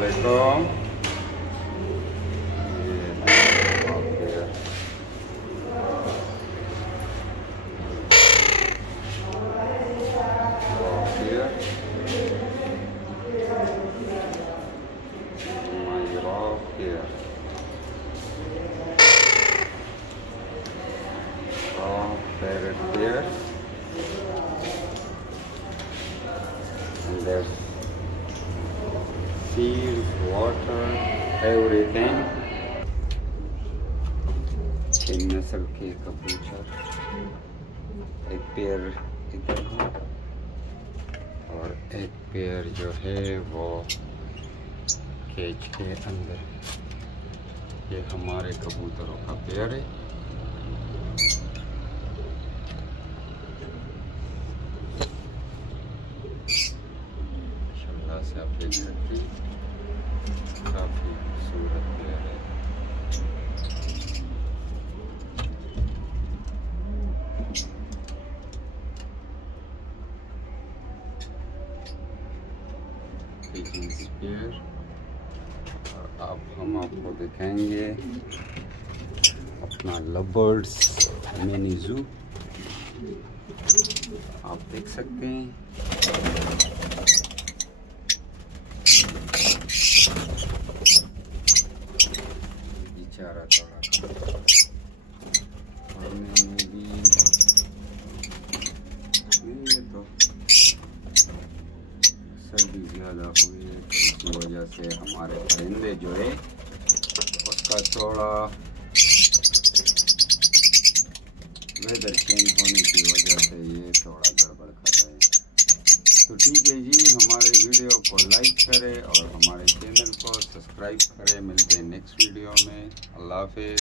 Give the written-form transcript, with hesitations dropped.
अस्सलामुअलैकुम। Favorite beer, and there's seeds, water, everything. तीन नस्ल के कबूतर, एक पेयर इधर है और एक पेयर जो है वो केज के अंदर। ये हमारे कबूतरों का पेयर है। से आप देख सकते हैं काफी खूबसूरत पेयर है। पेयर और अब हम आपको दिखाएंगे अपना लवर्ड्स मिनी जू। आप देख सकते हैं बेचारा थोड़ा पढ़ने में भी ये तो सर्दी ज़्यादा हुई है, तो इसकी वजह से हमारे परिंदे जो है उसका थोड़ा वेदर चेंज होने की वजह से ये थोड़ा गड़बड़ कर रहे हैं। तो ठीक है जी, हमारे वीडियो को लाइक करें और हमारे चैनल को सब्सक्राइब करें। मिलते हैं नेक्स्ट वीडियो में। अल्लाह हाफिज़।